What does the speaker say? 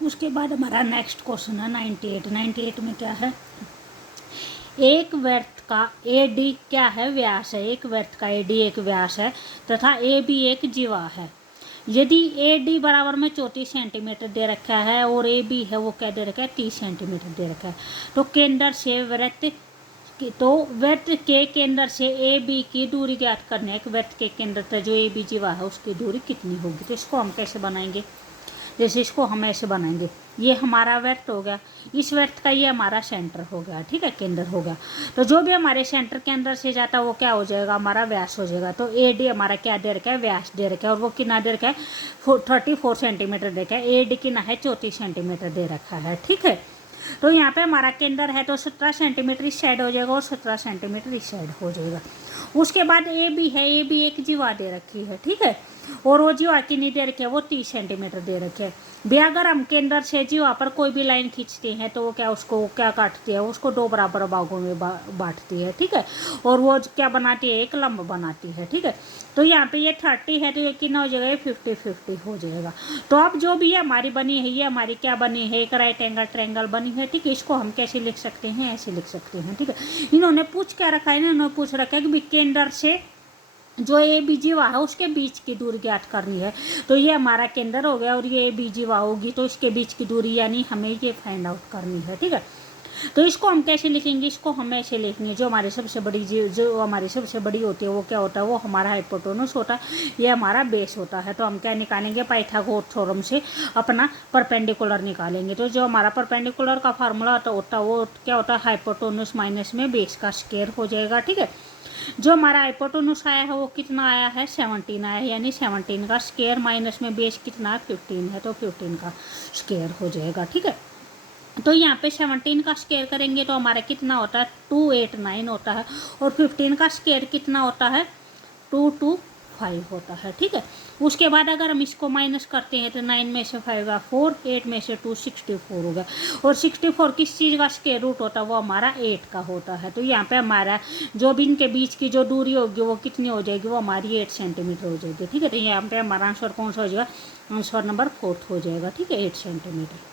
उसके बाद हमारा नेक्स्ट क्वेश्चन है 98। 98 में क्या है, एक वृत्त का AD क्या है, व्यास है। एक वृत्त का AD एक व्यास है तथा AB एक जीवा है। यदि AD बराबर में 34 सेंटीमीटर दे रखा है और AB है वो क्या दे रखा है, 30 सेंटीमीटर दे रखा है, तो केंद्र से वृत्त के केंद्र से AB की दूरी ज्ञात करने, एक वृत्त के केंद्र तक जो AB जीवा है उसकी दूरी कितनी होगी। तो इसको हम कैसे बनाएंगे, जैसे इसको हम ऐसे बनाएंगे, ये हमारा वृत्त हो गया, इस वृत्त का ये हमारा सेंटर हो गया, ठीक है, केंद्र हो गया। तो जो भी हमारे सेंटर के अंदर से जाता है वो क्या हो जाएगा, हमारा व्यास हो जाएगा। तो AD हमारा क्या दे रखा है, व्यास दे रखा है, और वो कितना दे रखा है, 34 सेंटीमीटर दे रखा है। AD कितना है, 34 सेंटीमीटर दे रखा है, ठीक है। तो यहाँ पे हमारा केंद्र है तो 17 सेंटीमीटर इस साइड हो जाएगा और 17 सेंटीमीटर इस साइड हो जाएगा। उसके बाद AB है, AB एक जीवा दे रखी है, ठीक है, और वो जीवा कितनी दे रखी है, वो 30 सेंटीमीटर दे रखे है। भी अगर हम केंद्र से जीवा पर कोई भी लाइन खींचते हैं तो वो क्या, उसको क्या काटती है, उसको दो बराबर भागों में बांटती है, ठीक है, और वो क्या बनाती है, एक लंब बनाती है, ठीक है। तो यहाँ पे ये 30 है तो ये कितना हो जाएगा, ये 50-50 हो जाएगा। तो अब जो भी हमारी बनी है, ये हमारी क्या बनी है, एक राइट एंगल ट्रायंगल बनी है, ठीक है। इसको हम कैसे लिख सकते हैं, ऐसे लिख सकते हैं, ठीक है। इन्होंने पूछ क्या रखा है, इन्होंने पूछ रखा है कि केंद्र से जो AB जीवा है उसके बीच की दूरी ज्ञात करनी है। तो ये हमारा केंद्र हो गया और ये AB जीवा होगी, तो इसके बीच की दूरी यानी हमें ये फाइंड आउट करनी है, ठीक है। तो इसको हम कैसे लिखेंगे, इसको हम ऐसे लिखेंगे, जो हमारी सबसे बड़ी जो हमारी सबसे बड़ी होती है वो क्या होता है, वो हमारा हाइपोटेनस होता है, ये हमारा बेस होता है। तो हम क्या निकालेंगे, पाइथागोरस थ्योरम से अपना परपेंडिकुलर निकालेंगे। तो जो हमारा परपेंडिकुलर का फार्मूला होता है वो क्या होता है, हाइपोटेनस माइनस में बेस का स्क्वायर हो जाएगा, ठीक है। जो हमारा हाइपोटेनस आया है वो कितना आया है, 17 आया है, यानी 17 का स्क्वायर माइनस में बेस कितना है, 15 है, तो 15 का स्क्वायर हो जाएगा, ठीक है। तो यहाँ पे 17 का स्क्वायर करेंगे तो हमारा कितना होता है, 289 होता है, और 15 का स्क्वायर कितना होता है, 225 होता है, ठीक है। उसके बाद अगर हम इसको माइनस करते हैं तो 9 में से 5 का 4, 8 में से 2 64 होगा, और 64 किस चीज़ का स्क्वायर रूट होता है, वो हमारा 8 का होता है। तो यहाँ पे हमारा जो भी इनके बीच की जो दूरी होगी वो कितनी हो जाएगी, वो हमारी 8 सेंटीमीटर हो जाएगी, ठीक है। तो यहाँ पे हमारा आंसर कौन सा हो जाएगा, आंसर नंबर 4 हो जाएगा, ठीक है, 8 सेंटीमीटर।